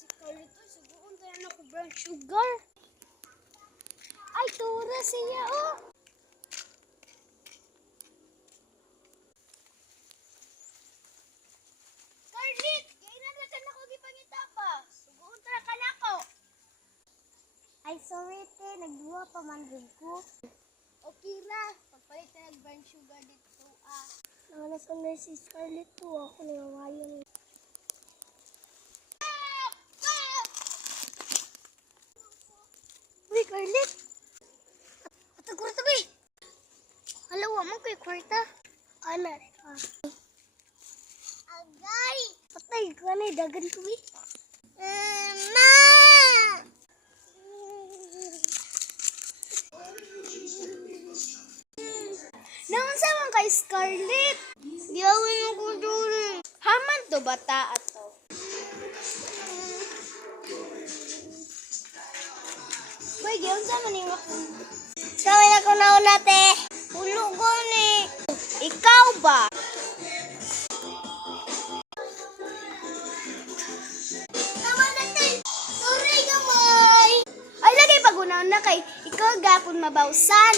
Si Carlito, suguon tayo na ko brown sugar. Ay, tura siya, oh. Carlit, kailan na ka na ko gipangita pa? Suguon tayo ka na ko. Ay, sorry, te. Nagduwa pa man rin ko. Okay ra. Pagpalit na nag-brown sugar dito, ah. Nakalasan na si Scarlett to. Ako nangawayan. Uy, Scarlett! Ato kwarta ba eh? Halawa mo kay kwarta. Ana, reka. Agay! Patay ka na, dagan ko eh. Ma! Naunsa man kay Scarlett? Gawin mo ko doon. Haman to bata ato. Boy, gawin sa man yung ako. Gawin ako na unate. Ulo ko ni. Ikaw ba? Tama natin. Sorry gamay. Ay, lagay pag-unaw na kay ikaw gapon mabawsan.